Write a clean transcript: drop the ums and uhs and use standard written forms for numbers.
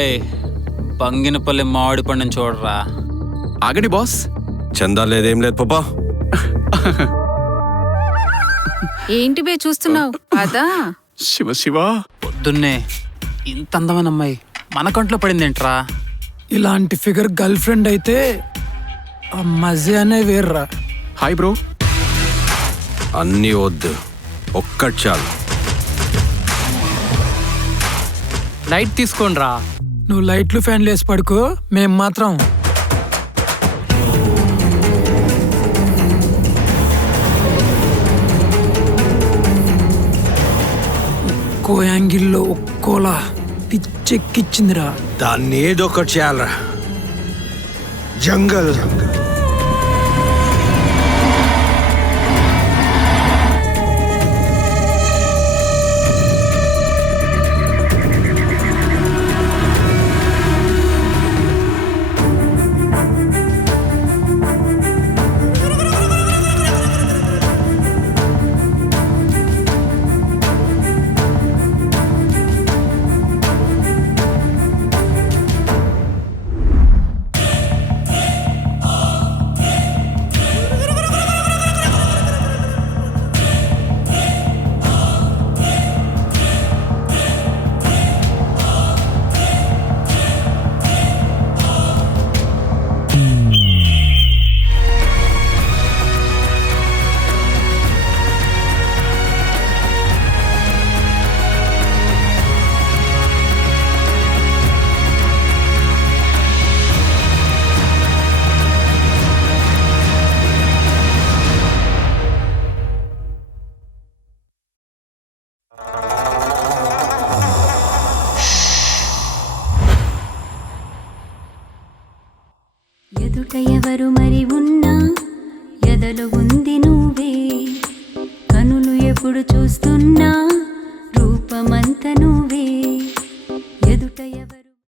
రేయ్ బంగినపల్లి మామిడి పండుని చూడరా. ఆగండి బాస్. చందా లేదేం లేదు పాపా. ఏంటి బే చూస్తున్నావు? అదా శివ శివ. పొద్దున్నే ఇంత అందమైన అమ్మాయి మన కంట్లో పడిందేంట్రా? ఇలాంటి ఫిగర్ గర్ల్ ఫ్రెండ్ అయితే ఆ మజానే వేర్రా. Hi bro. అన్నీ వద్దు, ఒక్కటి చాలు. లైట్ తీసుకోండిరా. నువ్వు లైట్లు ఫ్యాన్లు వేసి పడుకో, మేం మాత్రం ఒక్కో యాంగిల్లో ఒక్కోలా పిచ్చెక్కిచ్చిందిరా. దాన్ని ఏదో ఒకటి చేయాలరా. జంగల్ ఎదుట ఎవరు మరి ఉన్నా ఎదలో ఉంది నువ్వే, కనులు ఎప్పుడు చూస్తున్నా రూపమంత నువ్వే. ఎదుట ఎవరు